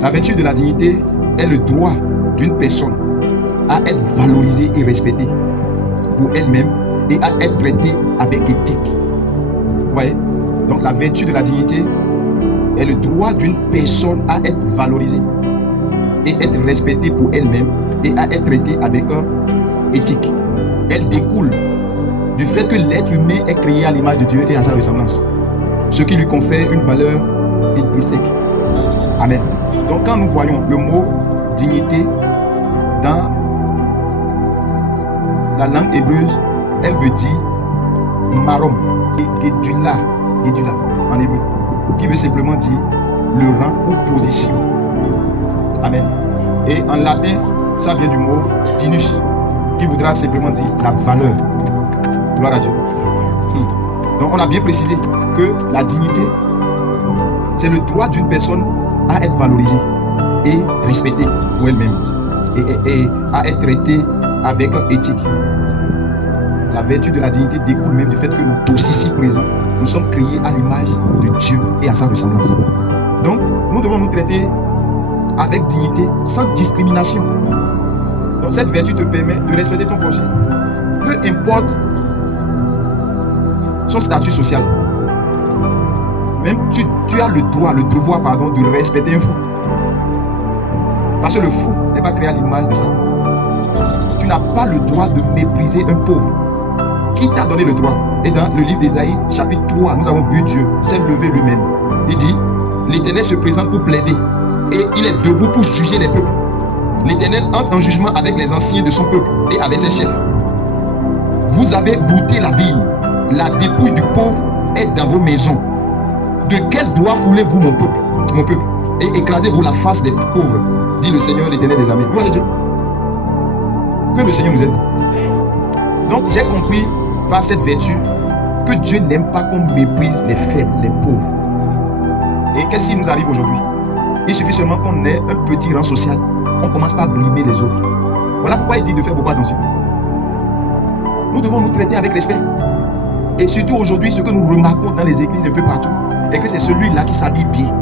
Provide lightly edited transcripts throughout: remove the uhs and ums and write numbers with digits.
La vertu de la dignité est le droit d'une personne à être valorisée et respectée pour elle-même et à être traitée avec éthique. Vous voyez? Donc la vertu de la dignité est le droit d'une personne à être valorisée et être respectée pour elle-même et à être traitée avec éthique. Elle découle du fait que l'être humain est créé à l'image de Dieu et à sa ressemblance, ce qui lui confère une valeur intrinsèque. Amen. Donc quand nous voyons le mot dignité dans la langue hébreuse, elle veut dire marom et gedula en hébreu, qui veut simplement dire le rang ou position. Amen. Et en latin, ça vient du mot dinus, qui voudra simplement dire la valeur. Gloire à Dieu. Donc on a bien précisé que la dignité, c'est le droit d'une personne à être valorisée et respectée pour elle-même et à être traitée avec éthique. La vertu de la dignité découle même du fait que nous tous ici présents, nous sommes créés à l'image de Dieu et à sa ressemblance. Donc nous devons nous traiter avec dignité, sans discrimination. Donc cette vertu te permet de respecter ton prochain, peu importe son statut social. Même tu as le droit, le devoir, de respecter un fou. Parce que le fou n'est pas créé à l'image de Satan. Tu n'as pas le droit de mépriser un pauvre. Qui t'a donné le droit? Et dans le livre d'Ésaïe, chapitre 3, nous avons vu Dieu s'est levé lui-même. Il dit, l'Éternel se présente pour plaider et il est debout pour juger les peuples. L'Éternel entre en jugement avec les anciens de son peuple et avec ses chefs. Vous avez bouté la vigne, la dépouille du pauvre est dans vos maisons. De quel doigt foulez-vous mon peuple, et écrasez-vous la face des pauvres, dit le Seigneur l'Éternel des armées. Voyez Dieu. Que le Seigneur nous aide. Donc j'ai compris par cette vertu que Dieu n'aime pas qu'on méprise les faibles, les pauvres. Et qu'est-ce qui nous arrive aujourd'hui? Il suffit seulement qu'on ait un petit rang social, on commence par brimer les autres. Voilà pourquoi il dit de faire beaucoup attention. Nous devons nous traiter avec respect. Et surtout aujourd'hui, ce que nous remarquons dans les églises un peu partout, est que c'est celui-là qui s'habille bien.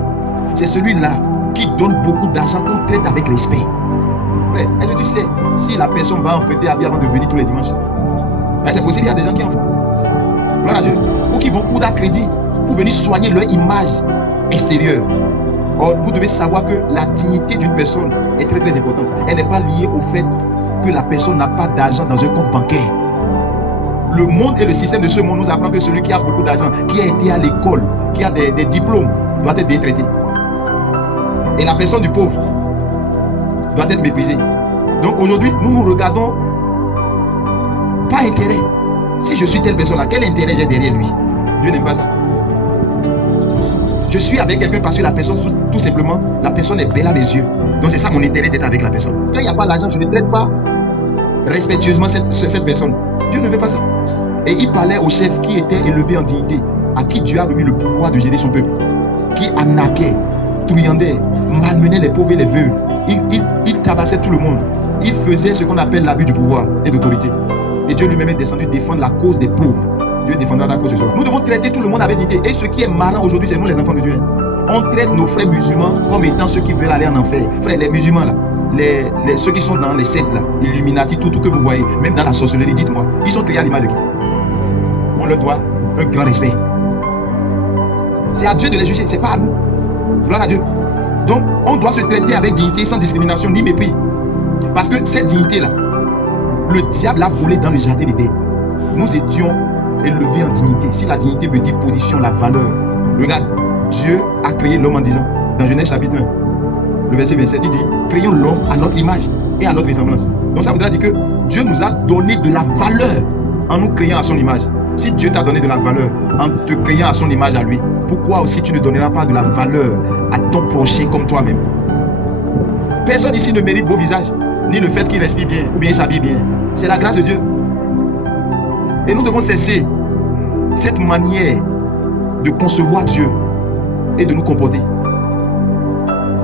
C'est celui-là qui donne beaucoup d'argent qu'on traite avec respect. Est-ce que tu sais si la personne va emprunter habiller avant de venir tous les dimanches? C'est possible, il y a des gens qui en font. Gloire à Dieu. Ou qui vont coudre à crédit pour venir soigner leur image extérieure. Or, vous devez savoir que la dignité d'une personne est très très importante. Elle n'est pas liée au fait que la personne n'a pas d'argent dans un compte bancaire. Le monde et le système de ce monde nous apprend que celui qui a beaucoup d'argent, qui a été à l'école, qui a des diplômes, doit être bien traité. Et la personne du pauvre doit être méprisée. Donc aujourd'hui, nous nous regardons pas intérêt. Si je suis telle personne-là, quel intérêt j'ai derrière lui? Dieu n'aime pas ça. Je suis avec quelqu'un parce que la personne, tout simplement, la personne est belle à mes yeux. Donc c'est ça mon intérêt d'être avec la personne. Quand il n'y a pas l'argent, je ne traite pas respectueusement cette personne. Dieu ne veut pas ça. Et il parlait au chef qui était élevé en dignité, à qui Dieu a remis le pouvoir de gérer son peuple, qui arnaquait, truandait, malmenait les pauvres et les veuves. Il tabassait tout le monde. Il faisait ce qu'on appelle l'abus du pouvoir et d'autorité. Et Dieu lui-même est descendu défendre la cause des pauvres. Dieu défendra la cause de ceux. Nous devons traiter tout le monde avec dignité. Et ce qui est marrant aujourd'hui, c'est nous les enfants de Dieu. On traite nos frères musulmans comme étant ceux qui veulent aller en enfer. Frères, les musulmans là, ceux qui sont dans les sectes là, Illuminati, tout que vous voyez, même dans la sorcellerie, dites-moi, ils sont créés à l'image de qui? On leur doit un grand respect. C'est à Dieu de les juger, c'est pas à nous. Gloire à Dieu. Donc, on doit se traiter avec dignité, sans discrimination ni mépris. Parce que cette dignité-là, le diable l'a volée dans le jardin d'Éden. Nous étions élevés en dignité. Si la dignité veut dire position, la valeur. Regarde, Dieu a créé l'homme en disant, dans Genèse chapitre 1, le verset 27, il dit, créons l'homme à notre image et à notre ressemblance. Donc ça voudrait dire que Dieu nous a donné de la valeur en nous créant à son image. Si Dieu t'a donné de la valeur en te créant à son image à lui, pourquoi aussi tu ne donneras pas de la valeur à ton prochain comme toi-même? Personne ici ne mérite beau visage, ni le fait qu'il respire bien ou bien il s'habille bien. C'est la grâce de Dieu. Et nous devons cesser cette manière de concevoir Dieu et de nous comporter.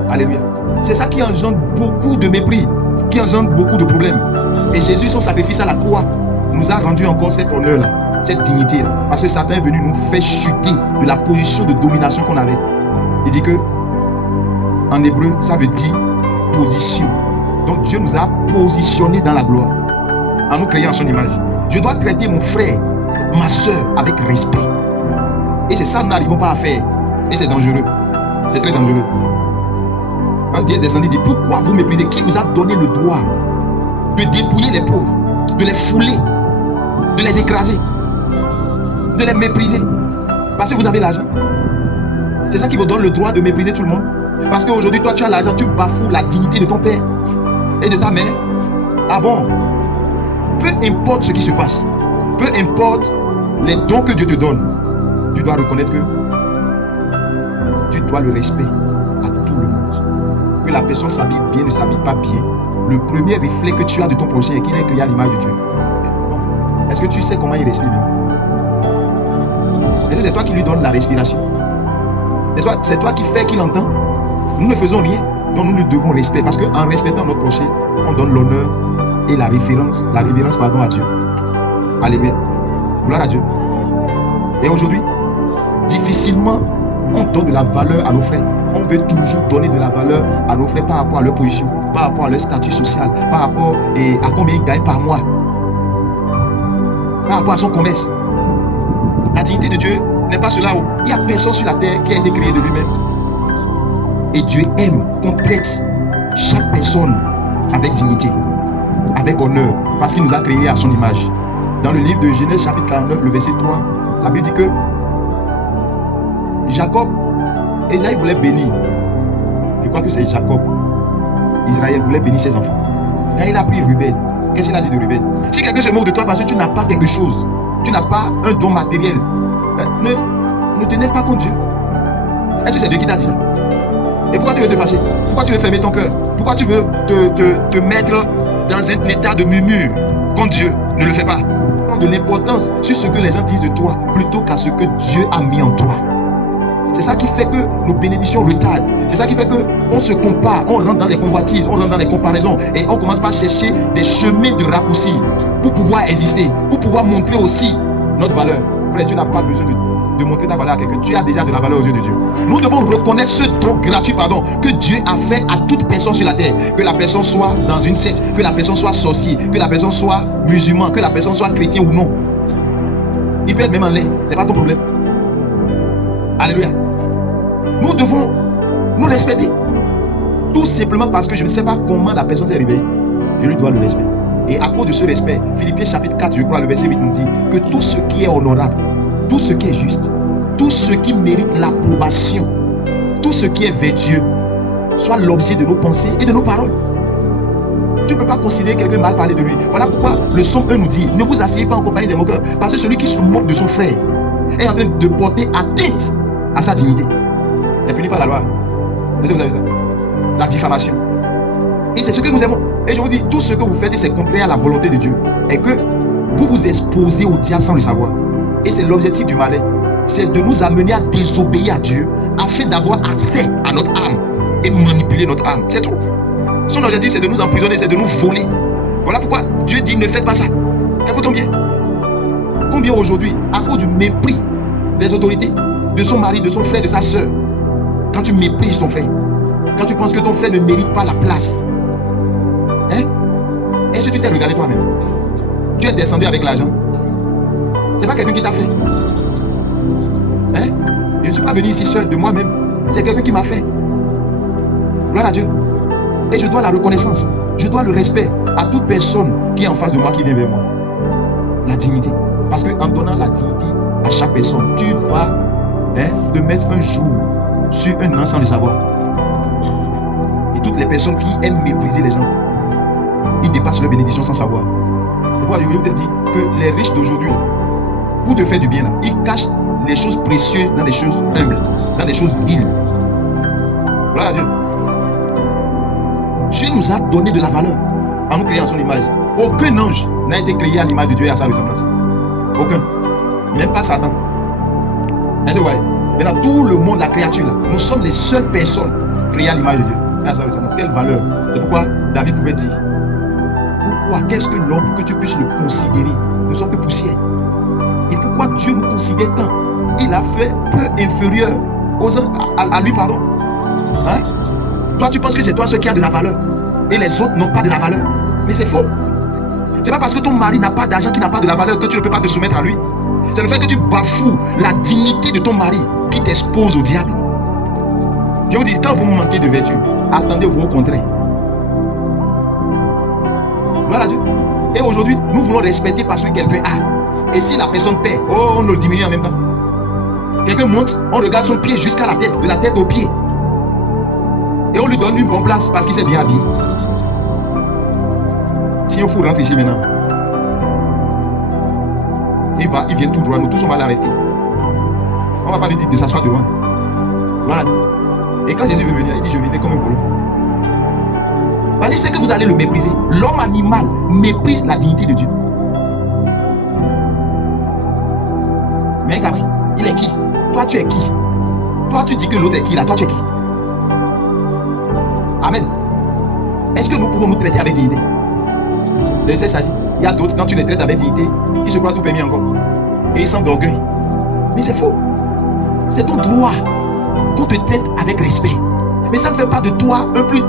Alléluia. C'est ça qui engendre beaucoup de mépris, qui engendre beaucoup de problèmes. Et Jésus, son sacrifice à la croix, nous a rendu encore cet honneur-là, cette dignité-là. Parce que Satan est venu nous faire chuter de la position de domination qu'on avait. Il dit que en hébreu, ça veut dire position. Donc Dieu nous a positionnés dans la gloire en nous créant à son image. Je dois traiter mon frère, ma soeur avec respect. Et c'est ça que nous n'arrivons pas à faire. Et c'est dangereux. C'est très dangereux. Quand Dieu est descendu, il dit, pourquoi vous méprisez? Qui vous a donné le droit de dépouiller les pauvres, de les fouler, de les écraser, de les mépriser? Parce que vous avez l'argent. C'est ça qui vous donne le droit de mépriser tout le monde. Parce qu'aujourd'hui, toi, tu as l'argent, tu bafoues la dignité de ton père et de ta mère. Ah bon? Peu importe ce qui se passe, peu importe les dons que Dieu te donne, tu dois reconnaître que tu dois le respect à tout le monde. Que la personne s'habille bien, ne s'habille pas bien. Le premier reflet que tu as de ton prochain est qu'il est créé à l'image de Dieu. Est-ce que tu sais comment il respire même? Est-ce que c'est toi qui lui donnes la respiration? C'est toi qui fais qu'il entend? Nous ne faisons rien, donc nous lui devons respect. Parce qu'en respectant notre prochain, on donne l'honneur et la révérence à Dieu. Alléluia. Gloire à Dieu. Et aujourd'hui, difficilement on donne de la valeur à nos frères. On veut toujours donner de la valeur à nos frères par rapport à leur position, par rapport à leur statut social, par rapport à combien ils gagnent par mois, par rapport à son commerce. La dignité de Dieu n'est pas cela. Il n'y a personne sur la terre qui a été créé de lui-même. Et Dieu aime qu'on traite chaque personne avec dignité, avec honneur, parce qu'il nous a créés à son image. Dans le livre de Genèse chapitre 49, le verset 3, la Bible dit que Jacob, Esaïe voulait bénir. Je crois que c'est Jacob. Israël voulait bénir ses enfants. Quand il a pris Ruben, qu'est-ce qu'il a dit de Ruben? Si quelqu'un se moque de toi parce que tu n'as pas quelque chose, tu n'as pas un don matériel, ne te lève pas contre Dieu. Est-ce que c'est Dieu qui t'a dit ça? Et pourquoi tu veux te fâcher? Pourquoi tu veux fermer ton cœur? Pourquoi tu veux te mettre dans un état de murmure contre Dieu? Ne le fais pas. Prends de l'importance sur ce que les gens disent de toi plutôt qu'à ce que Dieu a mis en toi. C'est ça qui fait que nos bénédictions retardent. C'est ça qui fait qu'on se compare, on rentre dans les convoitises, on rentre dans les comparaisons et on commence par chercher des chemins de raccourci pour pouvoir exister, pour pouvoir montrer aussi notre valeur. Frère, tu n'as pas besoin de montrer ta valeur à quelqu'un. Tu as déjà de la valeur aux yeux de Dieu. Nous devons reconnaître ce don gratuit, que Dieu a fait à toute personne sur la terre. Que la personne soit dans une secte, que la personne soit sorcier, que la personne soit musulman, que la personne soit chrétien ou non. Il peut être même en l'air, c'est pas ton problème. Alléluia. Nous devons nous respecter. Tout simplement parce que je ne sais pas comment la personne s'est réveillée. Je lui dois le respect. Et à cause de ce respect, Philippiens chapitre 4, je crois, le verset 8 nous dit que tout ce qui est honorable, tout ce qui est juste, tout ce qui mérite l'approbation, tout ce qui est vertueux, soit l'objet de nos pensées et de nos paroles. Tu ne peux pas considérer quelqu'un mal parler de lui. Voilà pourquoi le psaume 1 nous dit, ne vous asseyez pas en compagnie des moqueurs, parce que celui qui se moque de son frère est en train de porter atteinte à sa dignité. Il est puni par la loi. Est-ce que vous savez ça? La diffamation. Et c'est ce que nous aimons. Et je vous dis, tout ce que vous faites, c'est contraire à la volonté de Dieu. Et que vous vous exposez au diable sans le savoir. Et c'est l'objectif du malin. C'est de nous amener à désobéir à Dieu afin d'avoir accès à notre âme et manipuler notre âme. C'est tout. Son objectif, c'est de nous emprisonner, c'est de nous voler. Voilà pourquoi Dieu dit, ne faites pas ça. Écoutons bien. Combien aujourd'hui, à cause du mépris des autorités, de son mari, de son frère, de sa soeur, quand tu méprises ton frère, quand tu penses que ton frère ne mérite pas la place, est-ce que tu t'es regardé toi-même? Tu es descendu avec l'argent. C'est pas quelqu'un qui t'a fait. Je ne suis pas venu ici seul de moi-même. C'est quelqu'un qui m'a fait. Gloire à Dieu. Et je dois la reconnaissance. Je dois le respect à toute personne qui est en face de moi, qui vient vers moi. La dignité. Parce qu'en donnant la dignité à chaque personne, tu vas te mettre un jour sur un an sans le savoir. Et toutes les personnes qui aiment mépriser les gens, ils dépassent leur bénédiction sans savoir. C'est pourquoi je vais te dire que les riches d'aujourd'hui, pour te faire du bien, là, ils cachent les choses précieuses dans des choses humbles, dans des choses viles. Voilà Dieu. Dieu nous a donné de la valeur en nous créant à son image. Aucun ange n'a été créé à l'image de Dieu et à sa ressemblance. Aucun. Même pas Satan. Est-ce que vous voyez? Maintenant, tout le monde, la créature, là, nous sommes les seules personnes créées à l'image de Dieu et à sa ressemblance. Quelle valeur? C'est pourquoi David pouvait dire, pourquoi? Qu'est-ce que l'homme, que tu puisses le considérer? Nous sommes que poussière. Et pourquoi Dieu nous considère tant? Il a fait peu inférieur aux à lui, pardon. Toi, tu penses que c'est toi seul qui a de la valeur. Et les autres n'ont pas de la valeur. Mais c'est faux. C'est pas parce que ton mari n'a pas d'argent, qu'il n'a pas de la valeur, que tu ne peux pas te soumettre à lui. C'est le fait que tu bafoues la dignité de ton mari qui t'expose au diable. Je vous dis, quand vous manquez de vertu, attendez-vous au contraire. Voilà Dieu. Et aujourd'hui, nous voulons respecter parce que quelqu'un a. Et si la personne perd, on le diminue en même temps. Quelqu'un monte, on regarde son pied jusqu'à la tête, de la tête au pied. Et on lui donne une bonne place parce qu'il s'est bien habillé. Si un fou rentre ici maintenant, il vient tout droit, nous tous on va l'arrêter. On ne va pas lui dire de s'asseoir devant. Voilà. Et quand Jésus veut venir, il dit je viendrai comme un volant. Vas-y, c'est que vous allez le mépriser. L'homme animal méprise la dignité de Dieu. Mais Gabriel, il est qui? Toi tu es qui? Toi tu dis que l'autre est qui là? Toi tu es qui? Amen. Est-ce que nous pouvons nous traiter avec dignité? Laissez ça. Il y a d'autres, quand tu les traites avec dignité, ils se croient tout permis encore. Et ils semblent d'orgueil. Mais c'est faux. C'est ton droit qu'on te traite avec respect. Mais ça ne fait pas de toi un plus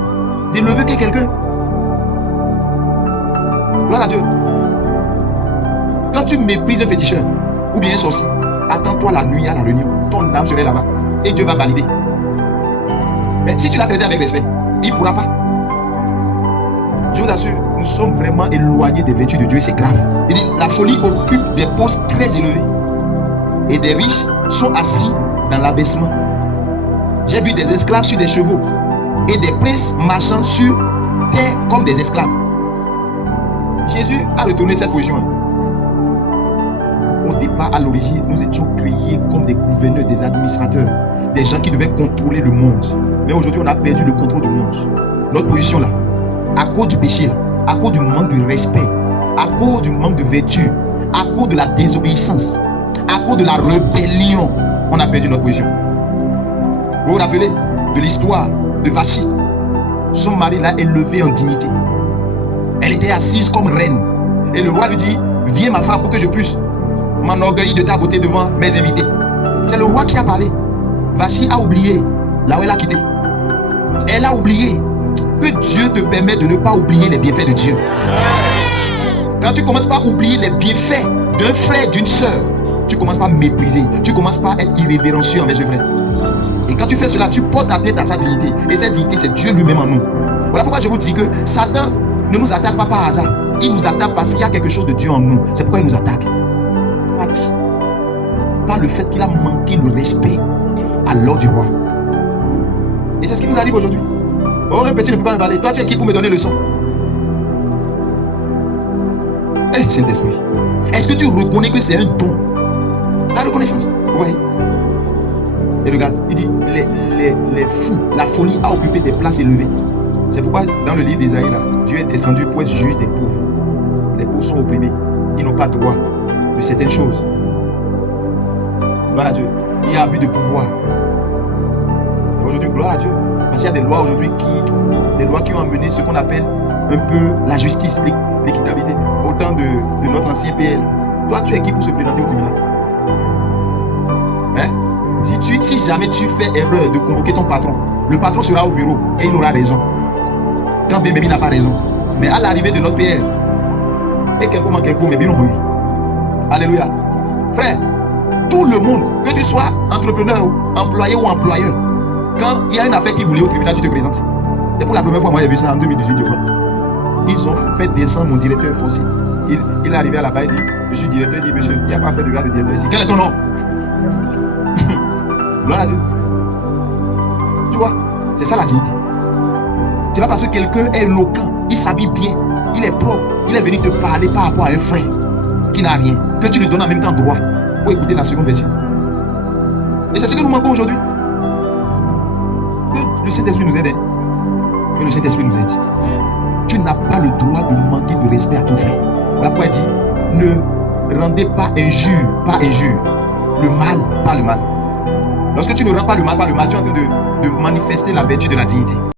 élevé que quelqu'un. Gloire à Dieu. Quand tu méprises un féticheur ou bien un sorcier, attends-toi la nuit à la réunion. Ton âme serait là-bas. Et Dieu va valider. Mais si tu l'as traité avec respect, il ne pourra pas. Je vous assure, nous sommes vraiment éloignés des vertus de Dieu et c'est grave. Il dit, la folie occupe des postes très élevés. Et des riches sont assis dans l'abaissement. J'ai vu des esclaves sur des chevaux et des princes marchant sur terre comme des esclaves. Jésus a retourné cette position. Au départ, à l'origine, nous étions créés comme des gouverneurs, des administrateurs, des gens qui devaient contrôler le monde. Mais aujourd'hui, on a perdu le contrôle du monde. Notre position là, à cause du péché, là, à cause du manque de respect, à cause du manque de vertu, à cause de la désobéissance, à cause de la rébellion, on a perdu notre position. Vous vous rappelez de l'histoire de Vachi? Son mari l'a élevée en dignité. Elle était assise comme reine. Et le roi lui dit, viens ma femme pour que je puisse m'enorgueillir de ta beauté devant mes invités. C'est le roi qui a parlé. Vachi a oublié là où elle a quitté. Elle a oublié que Dieu te permet de ne pas oublier les bienfaits de Dieu. Quand tu commences par oublier les bienfaits d'un frère, d'une soeur, tu commences par mépriser, tu commences par être irrévérencieux envers ce frère. Et quand tu fais cela, tu portes ta tête à sa dignité. Et cette dignité, c'est Dieu lui-même en nous. Voilà pourquoi je vous dis que Satan ne nous attaque pas par hasard. Il nous attaque parce qu'il y a quelque chose de Dieu en nous. C'est pourquoi il nous attaque. Par le fait qu'il a manqué le respect à l'ordre du roi. Et c'est ce qui nous arrive aujourd'hui. Oh, un petit ne peut pas me parler. Toi, tu es qui pour me donner le son? Eh, Saint-Esprit, est-ce que tu reconnais que c'est un don? La reconnaissance. Oui. Et regarde, il dit, les fous, la folie a occupé des places élevées. C'est pourquoi dans le livre d'Isaïe, Dieu est descendu pour être juge des pauvres. Les pauvres sont opprimés. Ils n'ont pas droit de certaines choses. Gloire à Dieu. Il y a abus de pouvoir. Et aujourd'hui, gloire à Dieu. Parce qu'il y a des lois aujourd'hui qui ont amené ce qu'on appelle un peu la justice, l'équitabilité. Au temps de notre ancien PL. Toi, tu es qui pour se présenter au tribunal? Hein? Si jamais tu fais erreur de convoquer ton patron, le patron sera au bureau et il aura raison. Quand Bémémi n'a pas raison. Mais à l'arrivée de notre PL, et quelque moment, mais bien oui. Alléluia. Frère, tout le monde, que tu sois entrepreneur, employé ou employeur, quand il y a une affaire qui voulait au tribunal, tu te présentes. C'est pour la première fois, moi j'ai vu ça en 2018. Ils ont fait descendre mon directeur foncier. Il est arrivé à la bas, il dit, je suis directeur, il dit, monsieur, il n'y a pas fait de grade de directeur ici. Quel est ton nom? Gloire à Dieu. Tu vois, c'est ça la dignité. C'est pas parce que quelqu'un est éloquent, il s'habille bien, il est propre, il est venu te parler par rapport à un frère qui n'a rien, que tu lui donnes en même temps droit. Il faut écouter la seconde version. Et c'est ce que nous manquons aujourd'hui. Que le Saint-Esprit nous aide. Que le Saint-Esprit nous aide. Tu n'as pas le droit de manquer de respect à ton frère. Voilà pourquoi il dit, ne rendez pas injure, le mal par le mal. Lorsque tu ne rends pas le mal par le mal, tu es en train de manifester la vertu de la dignité.